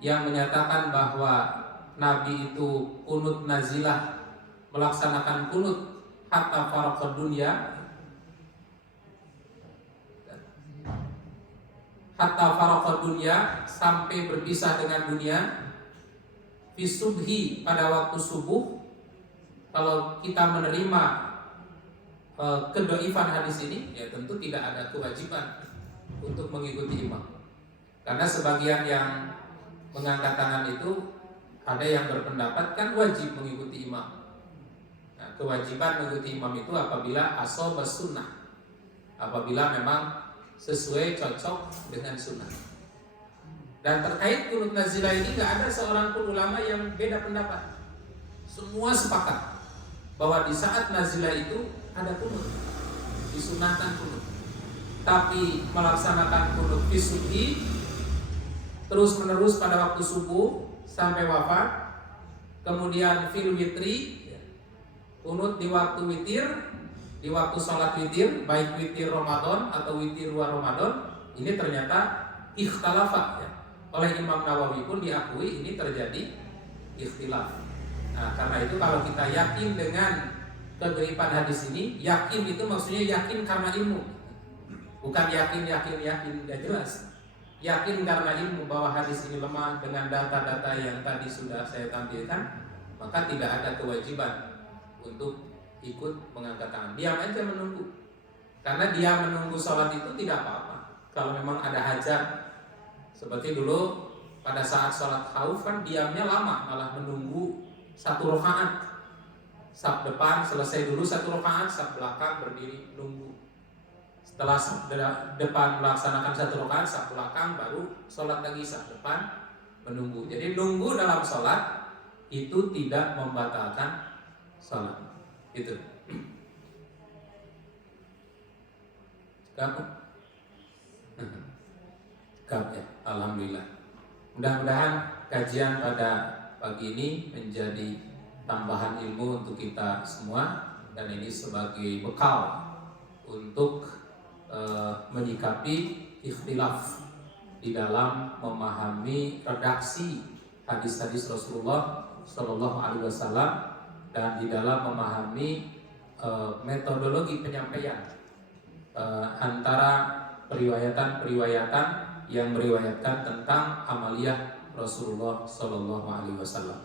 yang menyatakan bahwa Nabi itu kunut nazilah, melaksanakan kunut hatta faraqad dunya, hatta faraqad dunya, sampai berpisah dengan dunia, fi subhi, pada waktu subuh. Kalau kita menerima kedoifan hadis ini, ya tentu tidak ada kewajiban untuk mengikuti imam. Karena sebagian yang mengangkat tangan itu ada yang berpendapat kan wajib mengikuti imam. Nah, kewajiban mengikuti imam itu apabila ashabas sunnah, apabila memang sesuai cocok dengan sunnah. Dan terkait kunut nazilah ini gak ada seorang pun ulama yang beda pendapat. Semua sepakat bahwa di saat nazilah itu ada kunut, disunahkan kunut. Tapi melaksanakan kunut fi subhi terus menerus pada waktu subuh sampai wafat, kemudian fil witri, kunut di waktu witir, di waktu sholat witir, baik witir Ramadan atau witir luar Ramadan, ini ternyata ikhtilafat ya. Oleh Imam Nawawi pun diakui ini terjadi ikhtilaf. Nah, karena itu kalau kita yakin dengan kegeripan hadis ini, yakin itu maksudnya yakin karena ilmu, bukan yakin gak jelas. Yakin karena ilmu bahwa hadis ini lemah dengan data-data yang tadi sudah saya tampilkan, maka tidak ada kewajiban untuk ikut mengangkat tangan. Diam aja menunggu. Karena dia menunggu sholat itu tidak apa-apa. Kalau memang ada hajat, seperti dulu pada saat sholat khauf kan diamnya lama, malah menunggu 1 rakaat. Saf depan selesai dulu 1 rakaat, saf belakang berdiri nunggu. Setelah saf depan melaksanakan 1 rakaat, saf belakang baru sholat lagi, saf depan menunggu. Jadi nunggu dalam sholat itu tidak membatalkan sholat. Itu. Cekap ya, alhamdulillah. Mudah-mudahan kajian pada pagi ini menjadi tambahan ilmu untuk kita semua, dan ini sebagai bekal untuk menyikapi ikhtilaf di dalam memahami redaksi hadis-hadis Rasulullah Shallallahu Alaihi Wasallam, dan di dalam memahami metodologi penyampaian antara periwayatan-periwayatan yang meriwayatkan tentang amaliyah Rasulullah Shallallahu Alaihi Wasallam.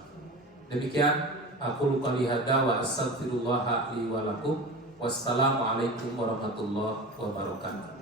Demikian aku qouli hadza wa astaghfirullah li wa lakum. Wassalamualaikum warahmatullahi wabarakatuh.